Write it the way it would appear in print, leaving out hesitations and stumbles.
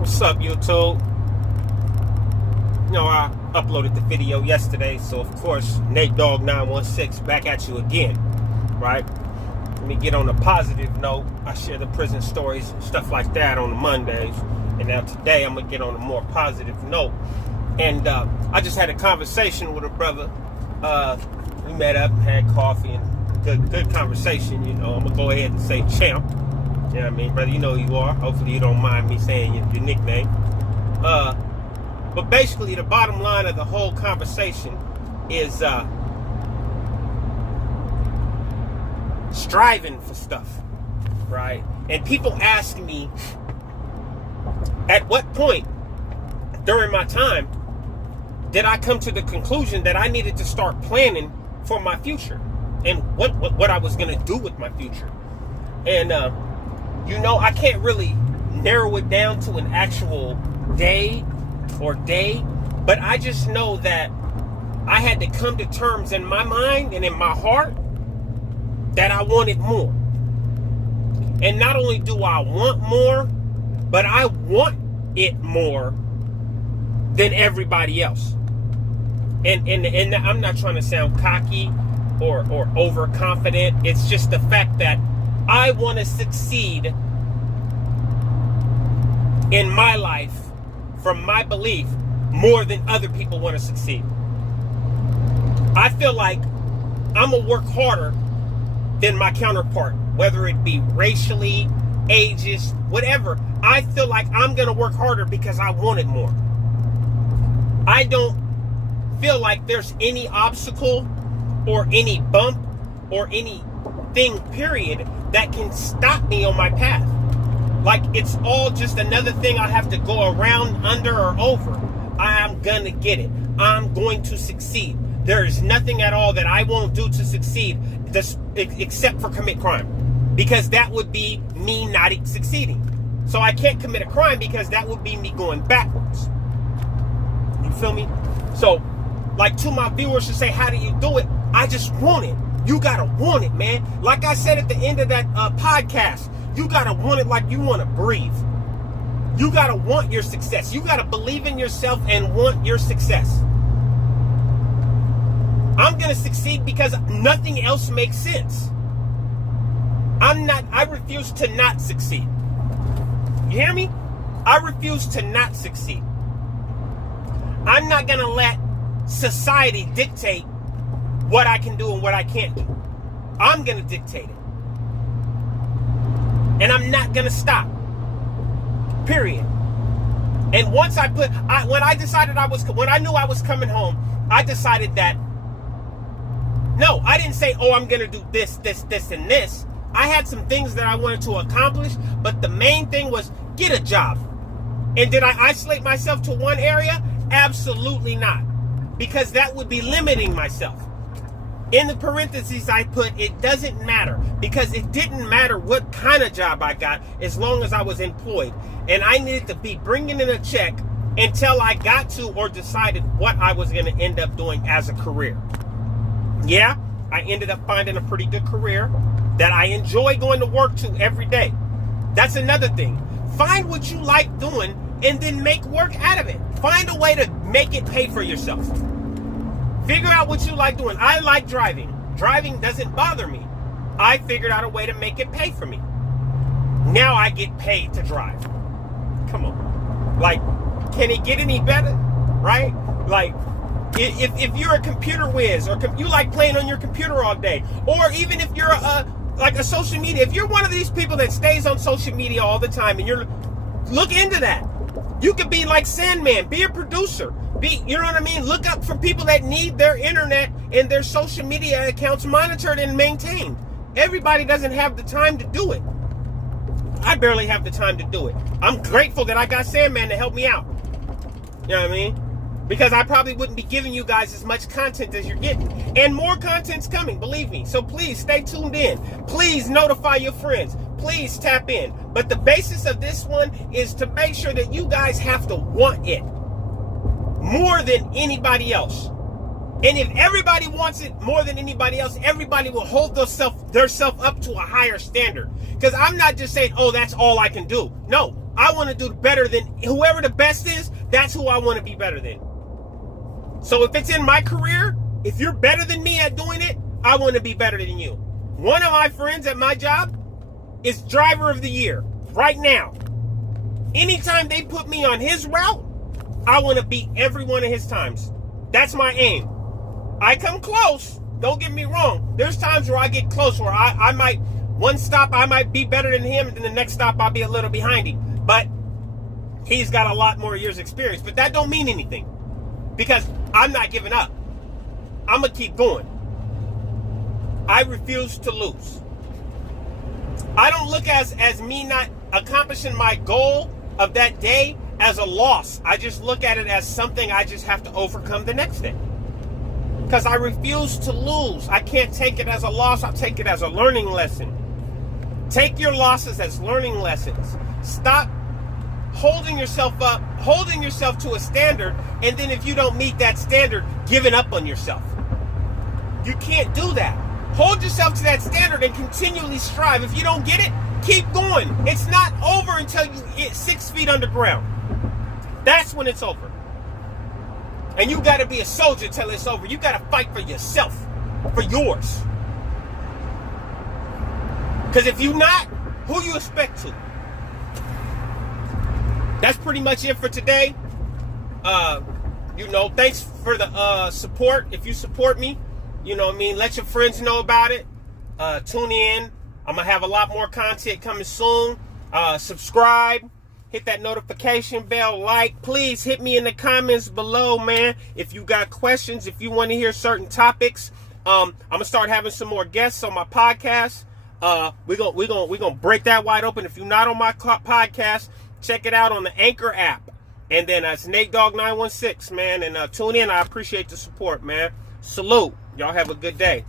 What's up, YouTube? I uploaded the video yesterday, so of course, Nate Dogg 916 back at you again, right? Let me get on a positive note. I share the prison stories and stuff like that on the Mondays, and now today I'm gonna get on a more positive note. And I just had a conversation with a brother. We met up, had coffee, and good conversation. I'm gonna go ahead and say champ. You know what I mean, brother? You know who you are. Hopefully you don't mind me saying your nickname. But basically the bottom line of the whole conversation is striving for stuff, right? And people ask me, at what point during my time did I come to the conclusion that I needed to start planning for my future and what I was gonna do with my future? And I can't really narrow it down to an actual day, but I just know that I had to come to terms in my mind and in my heart that I wanted more. And not only do I want more, but I want it more than everybody else. And I'm not trying to sound cocky or overconfident. It's just the fact that I want to succeed in my life from my belief more than other people want to succeed. I feel like I'm going to work harder than my counterpart, whether it be racially, ageist, whatever. I feel like I'm going to work harder because I want it more. I don't feel like there's any obstacle or any bump or anything, period, that can stop me on my path. Like it's all just another thing I have to go around, under, or over. I'm gonna get it. I'm going to succeed. There is nothing at all that I won't do to succeed, except for commit crime, because that would be me not succeeding. So I can't commit a crime because that would be me going backwards. You feel me? So, like, to my viewers to say, how do you do it? I just want it. You gotta want it, man. Like I said at the end of that podcast, you gotta want it like you want to breathe. You gotta want your success. You gotta believe in yourself and want your success. I'm gonna succeed because nothing else makes sense. I refuse to not succeed. You hear me? I refuse to not succeed. I'm not gonna let society dictate what I can do and what I can't do. I'm gonna dictate it. And I'm not gonna stop. Period. And once when I knew I was coming home, I decided that, no, I didn't say, oh, I'm gonna do this, and this. I had some things that I wanted to accomplish, but the main thing was get a job. And did I isolate myself to one area? Absolutely not. Because that would be limiting myself. In the parentheses, I put, it doesn't matter, because it didn't matter what kind of job I got as long as I was employed. And I needed to be bringing in a check until I got to or decided what I was going to end up doing as a career. Yeah, I ended up finding a pretty good career that I enjoy going to work to every day. That's another thing. Find what you like doing and then make work out of it. Find a way to make it pay for yourself. Figure out what you like doing. I like driving. Driving doesn't bother me. I figured out a way to make it pay for me. Now I get paid to drive. Come on. Like, can it get any better? Right? Like, if you're a computer whiz, or you like playing on your computer all day, or even if you're a social media, if you're one of these people that stays on social media all the time, and look into that. You could be like Sandman, be a producer. You know what I mean? Look up for people that need their internet and their social media accounts monitored and maintained. Everybody doesn't have the time to do it. I barely have the time to do it. I'm grateful that I got Sandman to help me out. You know what I mean? Because I probably wouldn't be giving you guys as much content as you're getting. And more content's coming, believe me. So please stay tuned in. Please notify your friends. Please tap in. But the basis of this one is to make sure that you guys have to want it more than anybody else. And if everybody wants it more than anybody else, everybody will hold theirself up to a higher standard. Because I'm not just saying, oh, that's all I can do. No, I want to do better than whoever the best is. That's who I want to be better than. So if it's in my career, if you're better than me at doing it, I want to be better than you. One of my friends at my job is driver of the year right now. Anytime they put me on his route, I want to beat every one of his times. That's my aim. I come close. Don't get me wrong. There's times where I get close, where I might, one stop I might be better than him, and then the next stop I'll be a little behind him. But he's got a lot more years experience. But that don't mean anything, because I'm not giving up. I'm going to keep going. I refuse to lose. I don't look as me not accomplishing my goal of that day as a loss. I just look at it as something I just have to overcome the next day. Because I refuse to lose. I can't take it as a loss. I'll take it as a learning lesson. Take your losses as learning lessons. Stop holding yourself up, holding yourself to a standard, and then if you don't meet that standard, giving up on yourself. You can't do that. Hold yourself to that standard and continually strive. If you don't get it, keep going. It's not over until you get 6 feet underground. That's when it's over. And you got to be a soldier till it's over. You got to fight for yourself, for yours. Because if you not, who you expect to? That's pretty much it for today. Thanks for the support. If you support me, let your friends know about it. Tune in. I'm going to have a lot more content coming soon. Subscribe. Hit that notification bell, please hit me in the comments below, man. If you got questions, if you want to hear certain topics, I'm gonna start having some more guests on my podcast. We're gonna break that wide open. If you're not on my podcast, check it out on the Anchor app. And then it's Nate Dogg 916, man. And tune in. I appreciate the support, man. Salute. Y'all have a good day.